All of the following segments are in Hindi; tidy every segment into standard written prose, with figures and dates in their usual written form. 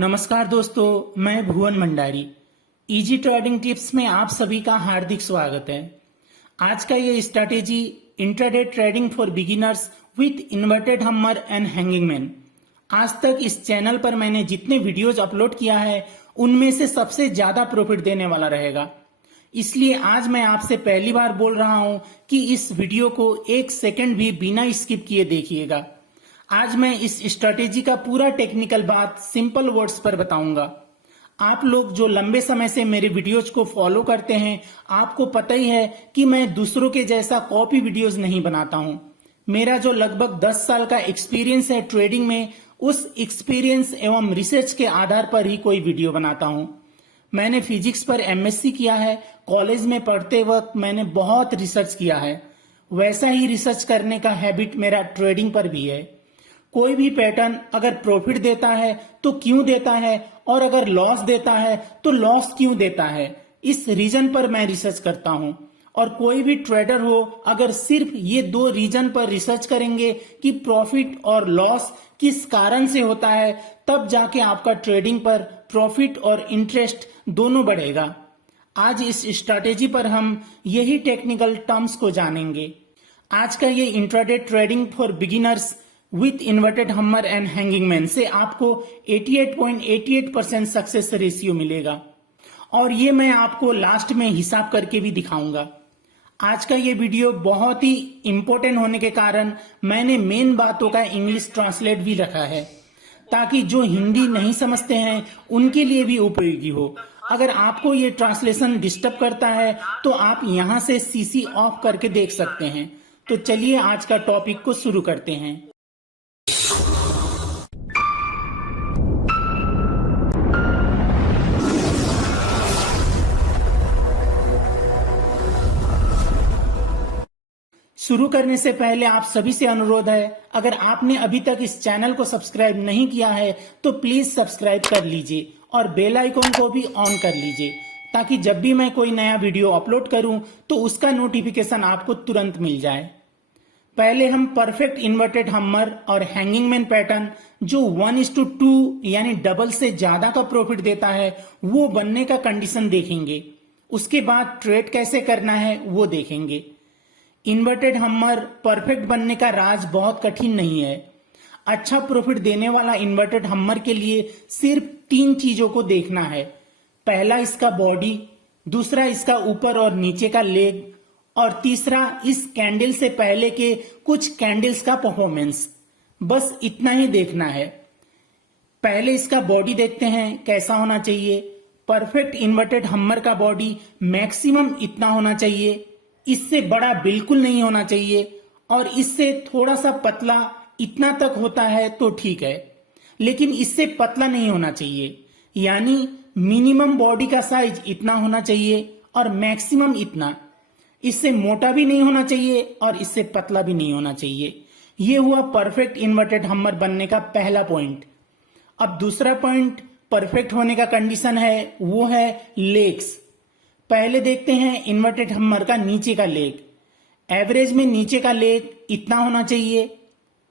नमस्कार दोस्तों, मैं भुवन भंडारी। इजी ट्रेडिंग टिप्स में आप सभी का हार्दिक स्वागत है। आज का ये strategy intraday trading for beginners with inverted हम्मर एंड हैंगिंग मैन। आज तक इस चैनल पर मैंने जितने वीडियोज अपलोड किया है उनमें से सबसे ज्यादा प्रॉफिट देने वाला रहेगा। इसलिए आज मैं आपसे पहली बार बोल रहा हूं कि इस वीडियो को एक सेकंड भी बिना स्किप किए देखिएगा। आज मैं इस स्ट्रैटेजी का पूरा टेक्निकल बात सिंपल वर्ड्स पर बताऊंगा। आप लोग जो लंबे समय से मेरे वीडियोज को फॉलो करते हैं, आपको पता ही है कि मैं दूसरों के जैसा कॉपी वीडियोज नहीं बनाता हूं। मेरा जो लगभग 10 साल का एक्सपीरियंस है ट्रेडिंग में, उस एक्सपीरियंस एवं रिसर्च के आधार पर ही कोई वीडियो बनाता हूं। मैंने फिजिक्स पर एमएससी किया है। कॉलेज में पढ़ते वक्त मैंने बहुत रिसर्च किया है। वैसा ही रिसर्च करने का हैबिट मेरा ट्रेडिंग पर भी है। कोई भी पैटर्न अगर प्रॉफिट देता है तो क्यों देता है, और अगर लॉस देता है तो लॉस क्यों देता है, इस रीजन पर मैं रिसर्च करता हूं। और कोई भी ट्रेडर हो, अगर सिर्फ ये दो रीजन पर रिसर्च करेंगे कि प्रॉफिट और लॉस किस कारण से होता है, तब जाके आपका ट्रेडिंग पर प्रॉफिट और इंटरेस्ट दोनों बढ़ेगा। आज इस स्ट्रैटेजी पर हम यही टेक्निकल टर्म्स को जानेंगे। आज का ये intraday trading for beginners with inverted हम्मर एंड हैंगिंग मैन से आपको 88.88% सक्सेस रेशियो मिलेगा, और ये मैं आपको लास्ट में हिसाब करके भी दिखाऊंगा। आज का ये वीडियो बहुत ही इंपॉर्टेंट होने के कारण मैंने मेन बातों का इंग्लिश ट्रांसलेट भी रखा है, ताकि जो हिंदी नहीं समझते हैं उनके लिए भी उपयोगी हो। अगर आपको ये ट्रांसलेशन डिस्टर्ब करता है तो आप यहाँ से सीसी ऑफ करके देख सकते हैं। तो चलिए आज का टॉपिक को शुरू करते हैं। शुरू करने से पहले आप सभी से अनुरोध है, अगर आपने अभी तक इस चैनल को सब्सक्राइब नहीं किया है तो प्लीज सब्सक्राइब कर लीजिए और बेल आइकन को भी ऑन कर लीजिए, ताकि जब भी मैं कोई नया वीडियो अपलोड करूं तो उसका नोटिफिकेशन आपको तुरंत मिल जाए। पहले हम परफेक्ट इन्वर्टेड हम्मर और हैंगिंग मैन पैटर्न जो 1:2 यानी डबल से ज्यादा का प्रॉफिट देता है, वो बनने का कंडीशन देखेंगे। उसके बाद ट्रेड कैसे करना है वो देखेंगे। इन्वर्टेड हम्मर परफेक्ट बनने का राज बहुत कठिन नहीं है। अच्छा प्रॉफिट देने वाला इन्वर्टेड हम्मर के लिए सिर्फ 3 चीजों को देखना है। पहला इसका बॉडी, दूसरा इसका ऊपर और नीचे का लेग, और तीसरा इस कैंडल से पहले के कुछ कैंडल्स का परफॉर्मेंस। बस इतना ही देखना है। पहले इसका बॉडी देखते हैं कैसा होना चाहिए। परफेक्ट इन्वर्टेड हम्मर का बॉडी मैक्सिमम इतना होना चाहिए, इससे बड़ा बिल्कुल नहीं होना चाहिए, और इससे थोड़ा सा पतला इतना तक होता है तो ठीक है, लेकिन इससे पतला नहीं होना चाहिए। यानी मिनिमम बॉडी का साइज इतना होना चाहिए और मैक्सिमम इतना। इससे मोटा भी नहीं होना चाहिए और इससे पतला भी नहीं होना चाहिए। ये हुआ परफेक्ट इन्वर्टेड हम्मर बनने का पहला पॉइंट। अब दूसरा पॉइंट परफेक्ट होने का कंडीशन है, वो है लेग्स। पहले देखते हैं इन्वर्टेड हम्मर का नीचे का लेग। एवरेज में नीचे का लेग इतना होना चाहिए,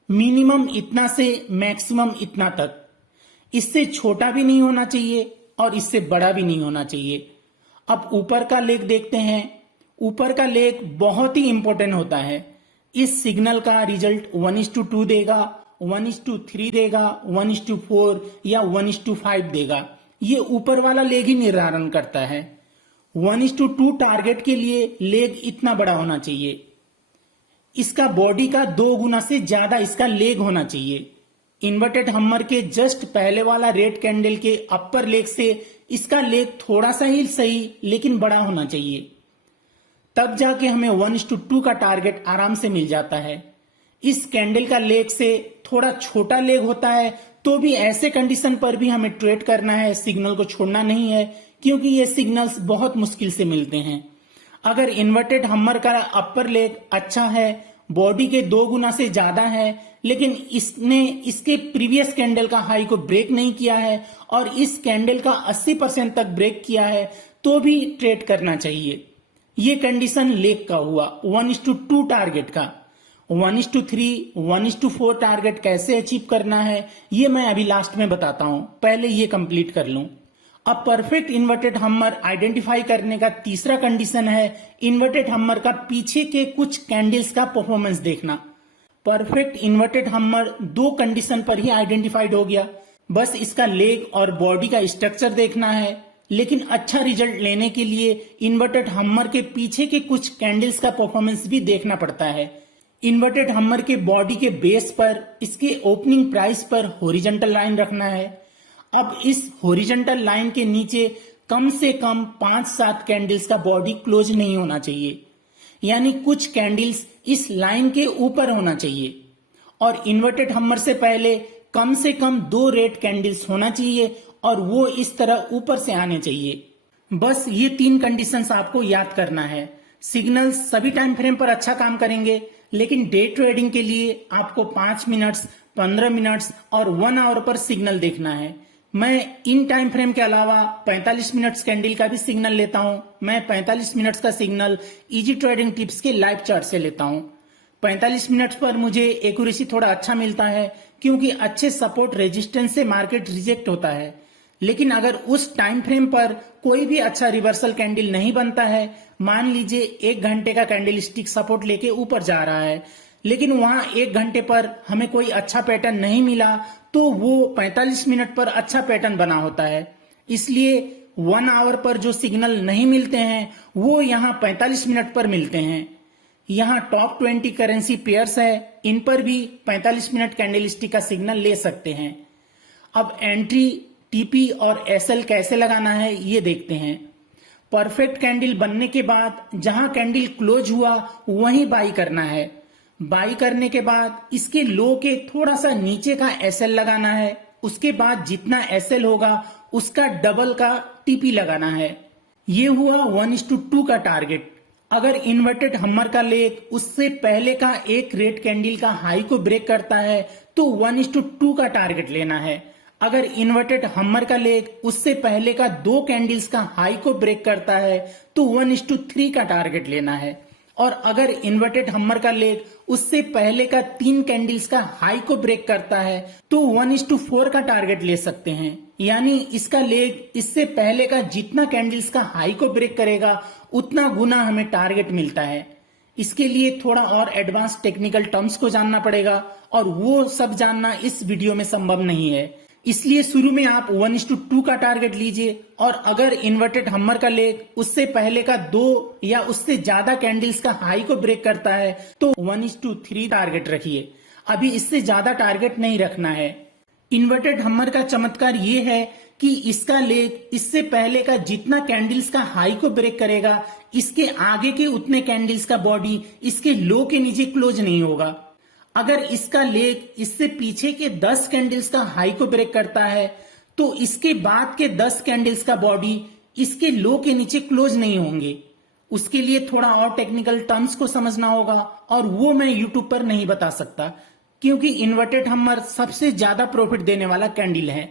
मिनिमम इतना से मैक्सिमम इतना तक। इससे छोटा भी नहीं होना चाहिए और इससे बड़ा भी नहीं होना चाहिए। अब ऊपर का लेग देखते हैं। ऊपर का लेग बहुत ही इंपॉर्टेंट होता है। इस सिग्नल का रिजल्ट 1:2 देगा, 1:3 देगा, 1:4 या 1:5 देगा। ये ऊपर वाला लेग ही निर्धारण करता है। 1:2 टारगेट के लिए लेग इतना बड़ा होना चाहिए। इसका बॉडी का 2 गुना से ज्यादा इसका लेग होना चाहिए। इन्वर्टेड हम्मर के जस्ट पहले वाला रेड कैंडल के अपर लेग से इसका लेग थोड़ा सा ही सही लेकिन बड़ा होना चाहिए। तब जाके हमें 1:2 का टारगेट आराम से मिल जाता है। इस कैंडल का लेग से थोड़ा छोटा लेग होता है तो भी ऐसे कंडीशन पर भी हमें ट्रेड करना है, सिग्नल को छोड़ना नहीं है, क्योंकि ये सिग्नल्स बहुत मुश्किल से मिलते हैं। अगर इन्वर्टेड हम्मर का अपर लेग अच्छा है, बॉडी के 2 गुना से ज्यादा है, लेकिन इसने इसके प्रीवियस कैंडल का हाई को ब्रेक नहीं किया है और इस कैंडल का 80% तक ब्रेक किया है, तो भी ट्रेड करना चाहिए। ये कंडीशन लेग का हुआ 1:2 टारगेट का। 1:3, 1:4 टारगेट कैसे अचीव करना है ये मैं अभी लास्ट में बताता हूं, पहले ये कंप्लीट कर लूं। अब परफेक्ट इन्वर्टेड हम्मर आइडेंटिफाई करने का तीसरा कंडीशन है इन्वर्टेड हम्मर का पीछे के कुछ कैंडल्स का परफॉर्मेंस देखना। परफेक्ट इन्वर्टेड हम्मर दो कंडीशन पर ही आइडेंटिफाइड हो गया, बस इसका लेग और बॉडी का स्ट्रक्चर देखना है। लेकिन अच्छा रिजल्ट लेने के लिए इन्वर्टेड हम्मर के पीछे के कुछ कैंडल्स का परफॉर्मेंस भी देखना पड़ता है। इन्वर्टेड हम्मर के बॉडी के बेस पर इसके ओपनिंग प्राइस पर हॉरिजॉन्टल लाइन रखना है। अब इस हॉरिजॉन्टल लाइन के नीचे कम से कम 5-7 कैंडल्स का बॉडी क्लोज नहीं होना चाहिए, यानी कुछ कैंडल्स इस लाइन के ऊपर होना चाहिए। और इन्वर्टेड हम्मर से पहले कम से कम 2 रेड कैंडल्स होना चाहिए और वो इस तरह ऊपर से आने चाहिए। बस ये 3 कंडीशंस आपको याद करना है। सिग्नल्स सभी टाइम फ्रेम पर अच्छा काम करेंगे, लेकिन डे ट्रेडिंग के लिए आपको 5 मिनट्स, 15 मिनट्स और 1 आवर पर सिग्नल देखना है। मैं इन टाइम फ्रेम के अलावा 45 मिनट्स कैंडल का भी सिग्नल लेता हूं। मैं 45 मिनट्स का सिग्नल इजी ट्रेडिंग टिप्स के लाइव चार्ट से लेता हूं। 45 मिनट्स पर मुझे एक्यूरेसी थोड़ा अच्छा मिलता है, क्योंकि अच्छे सपोर्ट रेजिस्टेंस से मार्केट रिजेक्ट होता है। लेकिन अगर उस टाइम फ्रेम पर कोई भी अच्छा रिवर्सल कैंडल नहीं बनता है, मान लीजिए 1 घंटे का कैंडल स्टिक सपोर्ट लेके ऊपर जा रहा है, लेकिन वहां 1 घंटे पर हमें कोई अच्छा पैटर्न नहीं मिला, तो वो 45 मिनट पर अच्छा पैटर्न बना होता है। इसलिए 1 आवर पर जो सिग्नल नहीं मिलते हैं वो यहाँ 45 मिनट पर मिलते हैं। यहाँ टॉप 20 करेंसी पेयर्स है, इन पर भी 45 मिनट कैंडल स्टिक का सिग्नल ले सकते हैं। अब एंट्री, टीपी और एसएल कैसे लगाना है ये देखते हैं। परफेक्ट कैंडल बनने के बाद जहां कैंडल क्लोज हुआ वहीं बाई करना है। बाई करने के बाद इसके लो के थोड़ा सा नीचे का एसएल लगाना है। उसके बाद जितना एसएल होगा उसका डबल का टीपी लगाना है। ये हुआ 1:2 का टारगेट। अगर इन्वर्टेड हम्मर का लेग उससे पहले का एक रेड कैंडल का हाई को ब्रेक करता है तो 1:2 का टारगेट लेना है। अगर इन्वर्टेड हम्मर का लेग उससे पहले का 2 कैंडल्स का हाई को ब्रेक करता है तो 1:3 का टारगेट लेना है। और अगर इन्वर्टेड हम्मर का लेग उससे पहले का 3 कैंडल्स का हाई को ब्रेक करता है तो 1:4 का टारगेट ले सकते हैं। यानी इसका लेग इससे पहले का जितना कैंडल्स का हाई को ब्रेक करेगा उतना गुना हमें टारगेट मिलता है। इसके लिए थोड़ा और एडवांस टेक्निकल टर्म्स को जानना पड़ेगा और वो सब जानना इस वीडियो में संभव नहीं है। इसलिए शुरू में आप 1:2 का टारगेट लीजिए और अगर इन्वर्टेड हम्मर का लेग उससे पहले का 2 या उससे ज्यादा कैंडल्स का हाई को ब्रेक करता है तो 1:3 टारगेट रखिए। अभी इससे ज्यादा टारगेट नहीं रखना है। इन्वर्टेड हम्मर का चमत्कार ये है कि इसका लेग इससे पहले का जितना कैंडल्स का हाई को ब्रेक करेगा इसके आगे के उतने कैंडल्स का बॉडी इसके लो के नीचे क्लोज नहीं होगा। अगर इसका लेग इससे पीछे के 10 कैंडल्स का हाई को ब्रेक करता है तो इसके बाद के 10 कैंडल्स का बॉडी इसके लो के नीचे क्लोज नहीं होंगे। उसके लिए थोड़ा और टेक्निकल टर्म्स को समझना होगा और वो मैं यूट्यूब पर नहीं बता सकता, क्योंकि इन्वर्टेड हम्मर सबसे ज्यादा प्रॉफिट देने वाला कैंडल है।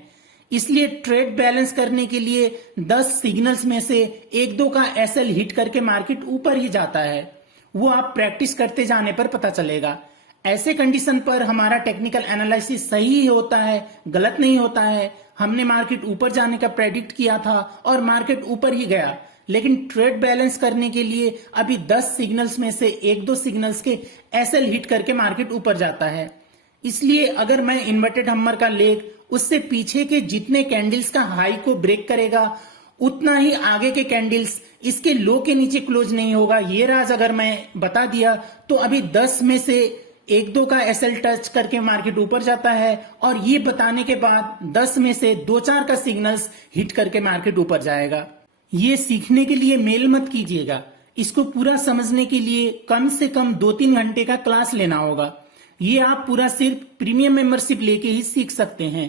इसलिए ट्रेड बैलेंस करने के लिए 10 सिग्नल्स में से 1-2 का एसएल हिट करके मार्केट ऊपर ही जाता है। वो आप प्रैक्टिस करते जाने पर पता चलेगा। ऐसे कंडीशन पर हमारा टेक्निकल एनालिसिस सही होता है, गलत नहीं होता है। हमने मार्केट ऊपर जाने का प्रेडिक्ट किया था और मार्केट ऊपर ही गया, लेकिन ट्रेड बैलेंस करने के लिए अभी 10 सिग्नल्स में से 1-2 सिग्नल्स के एसएल हिट करके मार्केट ऊपर जाता है। इसलिए अगर मैं इन्वर्टेड हम्मर का लेग उससे पीछे के जितने कैंडल्स का हाई को ब्रेक करेगा उतना ही आगे के कैंडल्स इसके लो के नीचे क्लोज नहीं होगा, ये राज अगर मैं बता दिया तो अभी 10 में से 1-2 का एसएल टच करके मार्केट ऊपर जाता है और ये बताने के बाद 10 में से 2-4 का सिग्नल्स हिट करके मार्केट ऊपर जाएगा। ये सीखने के लिए मेल मत कीजिएगा, इसको पूरा समझने के लिए कम से कम 2-3 घंटे का क्लास लेना होगा। ये आप पूरा सिर्फ प्रीमियम मेंबरशिप लेके ही सीख सकते हैं।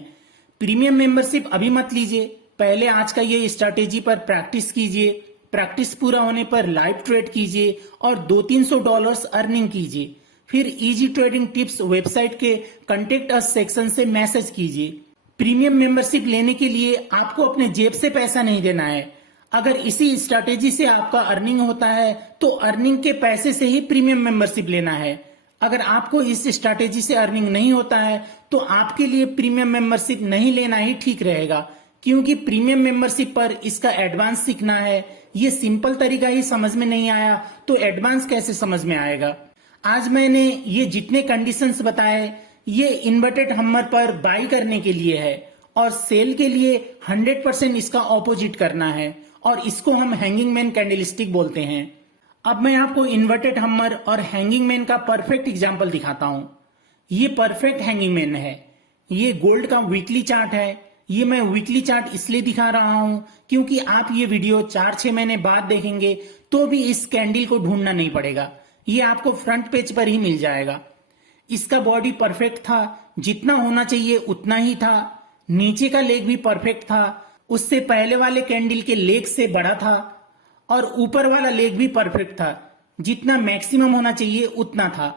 प्रीमियम मेंबरशिप अभी मत लीजिए, पहले आज का ये स्ट्रैटेजी पर प्रैक्टिस कीजिए। प्रैक्टिस पूरा होने पर लाइव ट्रेड कीजिए और $200-300 अर्निंग कीजिए। फिर इजी ट्रेडिंग टिप्स वेबसाइट के कॉन्टेक्ट अस सेक्शन से मैसेज कीजिए। प्रीमियम मेंबरशिप लेने के लिए आपको अपने जेब से पैसा नहीं देना है। अगर इसी स्ट्रैटेजी से आपका अर्निंग होता है तो अर्निंग के पैसे से ही प्रीमियम मेंबरशिप लेना है। अगर आपको इस स्ट्रैटेजी से अर्निंग नहीं होता है तो आपके लिए प्रीमियम मेंबरशिप नहीं लेना ही ठीक रहेगा, क्योंकि प्रीमियम मेंबरशिप पर इसका एडवांस सीखना है। ये सिंपल तरीका ही समझ में नहीं आया तो एडवांस कैसे समझ में आएगा। आज मैंने ये जितने कंडीशंस बताए ये इन्वर्टेड हम्मर पर बाई करने के लिए है और सेल के लिए 100% इसका ऑपोजिट करना है और इसको हम हैंगिंग मैन कैंडलस्टिक बोलते हैं। अब मैं आपको इन्वर्टेड हम्मर और हैंगिंग मैन का परफेक्ट एग्जांपल दिखाता हूं। ये परफेक्ट हैंगिंग मैन है। ये गोल्ड का वीकली चार्ट है। ये मैं वीकली चार्ट इसलिए दिखा रहा हूं क्योंकि आप ये वीडियो 4-6 महीने बाद देखेंगे तो भी इस कैंडल को ढूंढना नहीं पड़ेगा, ये आपको फ्रंट पेज पर ही मिल जाएगा। इसका बॉडी परफेक्ट था, जितना होना चाहिए उतना ही था। नीचे का लेग भी परफेक्ट था, उससे पहले वाले कैंडल के लेग से बड़ा था और ऊपर वाला लेग भी परफेक्ट था, जितना मैक्सिमम होना चाहिए उतना था।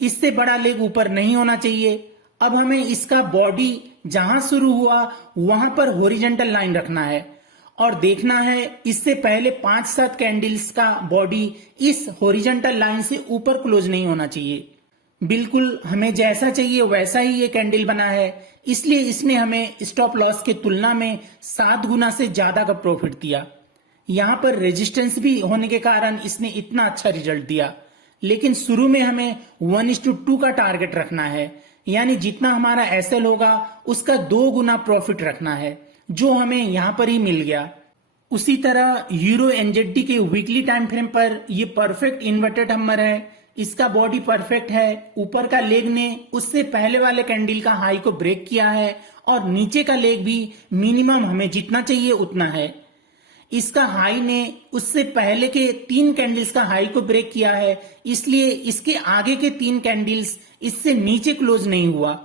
इससे बड़ा लेग ऊपर नहीं होना चाहिए। अब हमें इसका बॉडी जहां शुरू हुआ वहां पर हॉरिजॉन्टल लाइन रखना है और देखना है इससे पहले 5-7 कैंडल्स का बॉडी इस हॉरिजॉन्टल लाइन से ऊपर क्लोज नहीं होना चाहिए। बिल्कुल हमें जैसा चाहिए वैसा ही ये कैंडल बना है, इसलिए इसने हमें स्टॉप लॉस के तुलना में 7 गुना से ज्यादा का प्रॉफिट दिया। यहाँ पर रेजिस्टेंस भी होने के कारण इसने इतना अच्छा रिजल्ट दिया। लेकिन शुरू में हमें 1:2 का टारगेट रखना है, यानी जितना हमारा एसएल होगा उसका 2 गुना प्रॉफिट रखना है, जो हमें यहाँ पर ही मिल गया। उसी तरह यूरो एनजेडी के वीकली टाइम फ्रेम पर ये परफेक्ट इन्वर्टेड हम्मर है। इसका बॉडी परफेक्ट है। ऊपर का लेग ने उससे पहले वाले कैंडल का हाई को ब्रेक किया है और नीचे का लेग भी मिनिमम हमें जितना चाहिए उतना है। इसका हाई ने उससे पहले के 3 कैंडल्स का हाई को ब्रेक किया है, इसलिए इसके आगे के 3 कैंडल्स इससे नीचे क्लोज नहीं हुआ।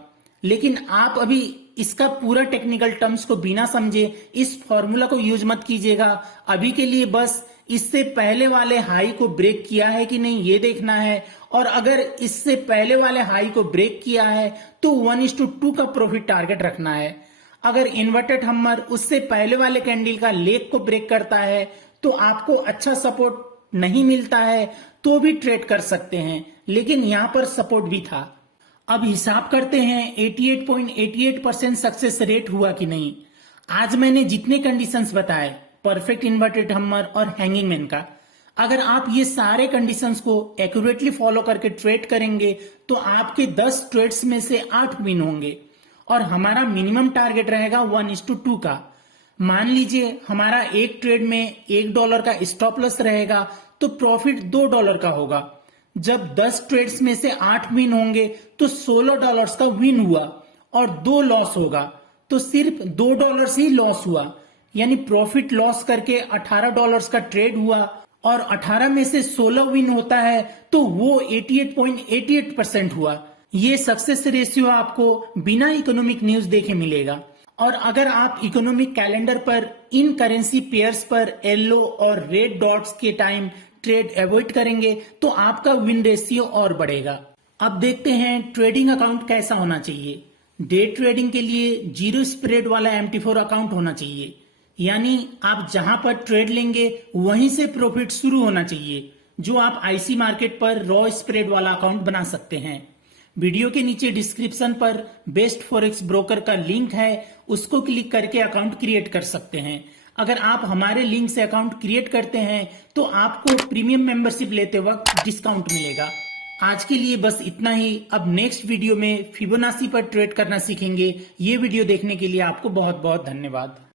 लेकिन आप अभी इसका पूरा टेक्निकल टर्म्स को बिना समझे इस फॉर्मूला को यूज मत कीजिएगा। अभी के लिए बस इससे पहले वाले हाई को ब्रेक किया है कि नहीं ये देखना है, और अगर इससे पहले वाले हाई को ब्रेक किया है तो 1:2 का प्रॉफिट टारगेट रखना है। अगर इन्वर्टेड हम्मर उससे पहले वाले कैंडल का लेग को ब्रेक करता है तो आपको अच्छा सपोर्ट नहीं मिलता है तो भी ट्रेड कर सकते हैं, लेकिन यहां पर सपोर्ट भी था। अब हिसाब करते हैं 88.88% सक्सेस रेट हुआ कि नहीं। आज मैंने जितने कंडीशंस बताए परफेक्ट इन्वर्टेड हम्मर और हैंगिंग मैन का, अगर आप ये सारे कंडीशंस को एक्यूरेटली फॉलो करके ट्रेड करेंगे तो आपके 10 ट्रेड्स में से 8 विन होंगे और हमारा मिनिमम टारगेट रहेगा 1:2 का। मान लीजिए हमारा एक ट्रेड में $1 का स्टॉप लॉस रहेगा तो प्रॉफिट $2 का होगा। जब 10 ट्रेड्स में से 8 विन होंगे तो $16 का विन हुआ और 2 लॉस होगा, तो सिर्फ $2 ही लॉस हुआ, यानी प्रॉफिट लॉस करके $18 का ट्रेड हुआ और 18 में से 16 विन होता है तो वो 88.88% हुआ। ये सक्सेस रेशियो आपको बिना इकोनॉमिक न्यूज देखे मिलेगा। और अगर आप इकोनॉमिक कैलेंडर पर इन करेंसी पेयर्स पर येलो और रेड डॉट्स के टाइम ट्रेड अवॉइड करेंगे तो आपका विन रेशियो और बढ़ेगा। अब देखते हैं ट्रेडिंग अकाउंट कैसा होना चाहिए। डे ट्रेडिंग के लिए 0 स्प्रेड वाला MT4 अकाउंट होना चाहिए, यानी आप जहां पर ट्रेड लेंगे वहीं से प्रॉफिट शुरू होना चाहिए, जो आप IC मार्केट पर रॉ स्प्रेड वाला अकाउंट बना सकते हैं। वीडियो के नीचे डिस्क्रिप्शन पर बेस्ट फॉरेक्स ब्रोकर का लिंक है, उसको क्लिक करके अकाउंट क्रिएट कर सकते हैं। अगर आप हमारे लिंक से अकाउंट क्रिएट करते हैं तो आपको प्रीमियम मेंबरशिप लेते वक्त डिस्काउंट मिलेगा। आज के लिए बस इतना ही। अब नेक्स्ट वीडियो में फिबोनाची पर ट्रेड करना सीखेंगे। ये वीडियो देखने के लिए आपको बहुत बहुत धन्यवाद।